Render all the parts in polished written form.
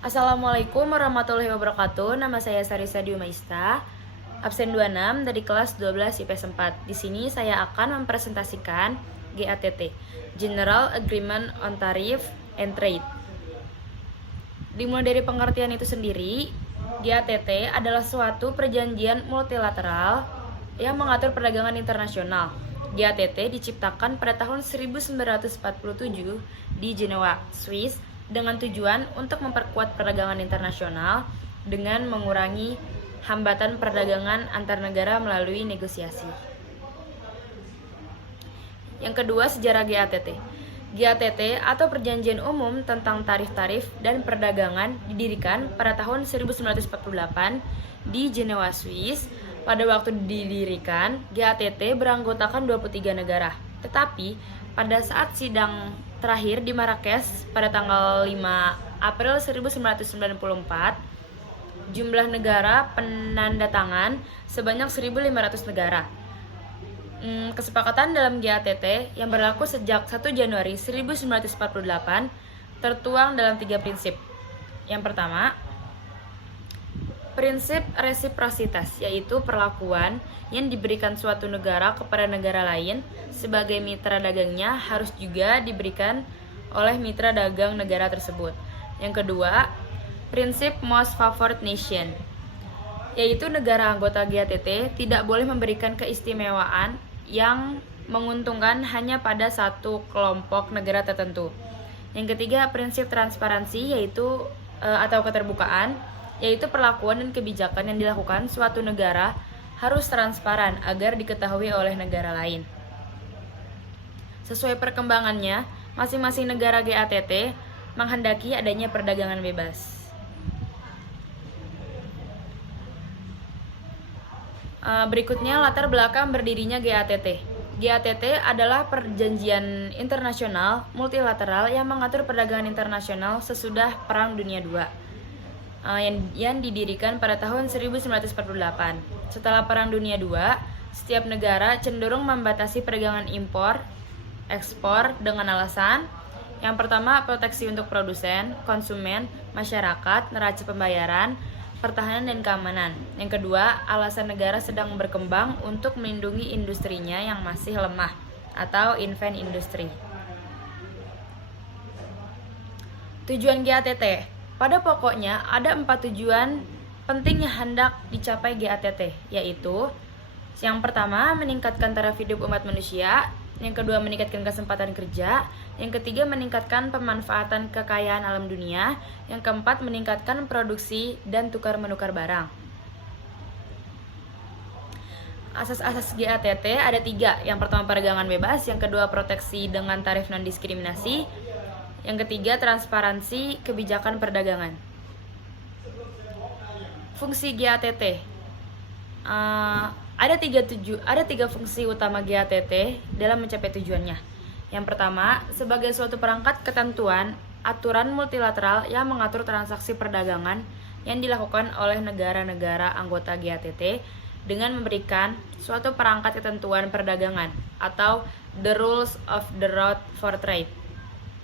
Assalamualaikum warahmatullahi wabarakatuh. Nama saya Sarisa Diumaista, absen 26 dari kelas 12 IPS 4. Di sini saya akan mempresentasikan GATT, General Agreement on Tariff and Trade. Dimulai dari pengertian itu sendiri, GATT adalah suatu perjanjian multilateral yang mengatur perdagangan internasional. GATT diciptakan pada tahun 1947 di Jenewa, Swiss, dengan tujuan untuk memperkuat perdagangan internasional dengan mengurangi hambatan perdagangan antar negara melalui negosiasi. Yang kedua, sejarah GATT. GATT atau Perjanjian Umum tentang Tarif-Tarif dan Perdagangan didirikan pada tahun 1948 di Jenewa, Swiss. Pada waktu didirikan, GATT beranggotakan 23 negara. Tetapi pada saat sidang terakhir di Marrakesh pada tanggal 5 April 1994, jumlah negara penandatangan sebanyak 1.500 negara. Kesepakatan dalam GATT yang berlaku sejak 1 Januari 1948 tertuang dalam 3 prinsip. Yang pertama, prinsip resiprositas, yaitu perlakuan yang diberikan suatu negara kepada negara lain sebagai mitra dagangnya harus juga diberikan oleh mitra dagang negara tersebut. Yang kedua, prinsip most favored nation, yaitu negara anggota GATT tidak boleh memberikan keistimewaan yang menguntungkan hanya pada satu kelompok negara tertentu. Yang ketiga, prinsip transparansi, yaitu atau keterbukaan, yaitu perlakuan dan kebijakan yang dilakukan suatu negara harus transparan agar diketahui oleh negara lain. Sesuai perkembangannya, masing-masing negara GATT menghendaki adanya perdagangan bebas. Berikutnya, latar belakang berdirinya GATT. GATT adalah perjanjian internasional multilateral yang mengatur perdagangan internasional sesudah Perang Dunia II. Yang didirikan pada tahun 1948. Setelah Perang Dunia II, setiap negara cenderung membatasi perdagangan impor, ekspor dengan alasan yang pertama, proteksi untuk produsen, konsumen, masyarakat, neraca pembayaran, pertahanan dan keamanan. Yang kedua, alasan negara sedang berkembang untuk melindungi industrinya yang masih lemah atau infant industry. Tujuan GATT. Pada pokoknya, ada 4 tujuan penting yang hendak dicapai GATT, yaitu yang pertama, meningkatkan taraf hidup umat manusia, yang kedua, meningkatkan kesempatan kerja, yang ketiga, meningkatkan pemanfaatan kekayaan alam dunia, yang keempat, meningkatkan produksi dan tukar-menukar barang. Asas-asas GATT ada 3, yang pertama perdagangan bebas, yang kedua proteksi dengan tarif non-diskriminasi, yang ketiga, transparansi kebijakan perdagangan. Fungsi GATT. Ada tiga fungsi utama GATT dalam mencapai tujuannya. Yang pertama, sebagai suatu perangkat ketentuan aturan multilateral yang mengatur transaksi perdagangan yang dilakukan oleh negara-negara anggota GATT dengan memberikan suatu perangkat ketentuan perdagangan atau the rules of the road for trade.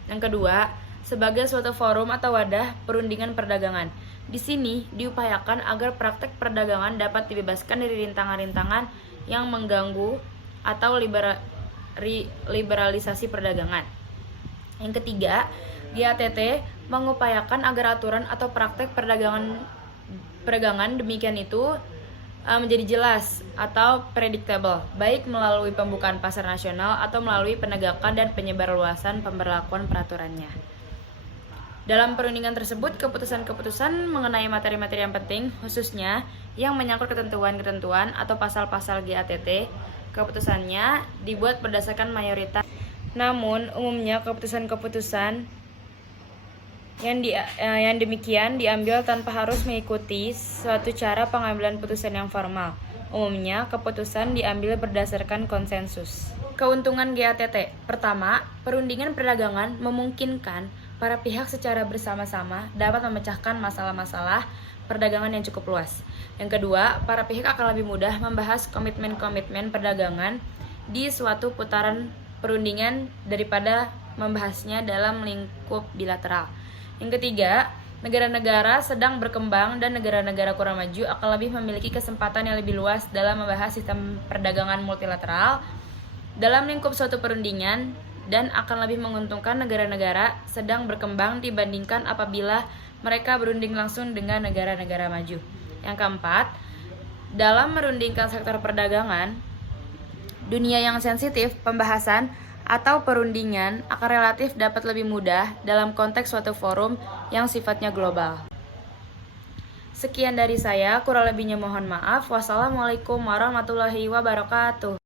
Yang kedua, sebagai suatu forum atau wadah perundingan perdagangan. Di sini diupayakan agar praktek perdagangan dapat dibebaskan dari rintangan-rintangan yang mengganggu atau liberalisasi perdagangan. Yang ketiga, GATT mengupayakan agar aturan atau praktek perdagangan demikian itu menjadi jelas atau predictable, baik melalui pembukaan pasar nasional atau melalui penegakan dan penyebarluasan pemberlakuan peraturannya. Dalam perundingan tersebut, keputusan-keputusan mengenai materi-materi yang penting, khususnya yang menyangkut ketentuan-ketentuan atau pasal-pasal GATT, keputusannya dibuat berdasarkan mayoritas. Namun, umumnya keputusan-keputusan yang demikian diambil tanpa harus mengikuti suatu cara pengambilan putusan yang formal. Umumnya, keputusan diambil berdasarkan konsensus. Keuntungan GATT. Pertama, perundingan perdagangan memungkinkan para pihak secara bersama-sama dapat memecahkan masalah-masalah perdagangan yang cukup luas. Yang kedua, para pihak akan lebih mudah membahas komitmen-komitmen perdagangan di suatu putaran perundingan daripada membahasnya dalam lingkup bilateral. Yang ketiga, Negara-negara sedang berkembang dan negara-negara kurang maju akan lebih memiliki kesempatan yang lebih luas dalam membahas sistem perdagangan multilateral dalam lingkup suatu perundingan dan akan lebih menguntungkan negara-negara sedang berkembang dibandingkan apabila mereka berunding langsung dengan negara-negara maju. Yang keempat, dalam merundingkan sektor perdagangan, dunia yang sensitif, pembahasan atau perundingan akan relatif dapat lebih mudah dalam konteks suatu forum yang sifatnya global. Sekian dari saya, kurang lebihnya mohon maaf. Wassalamualaikum warahmatullahi wabarakatuh.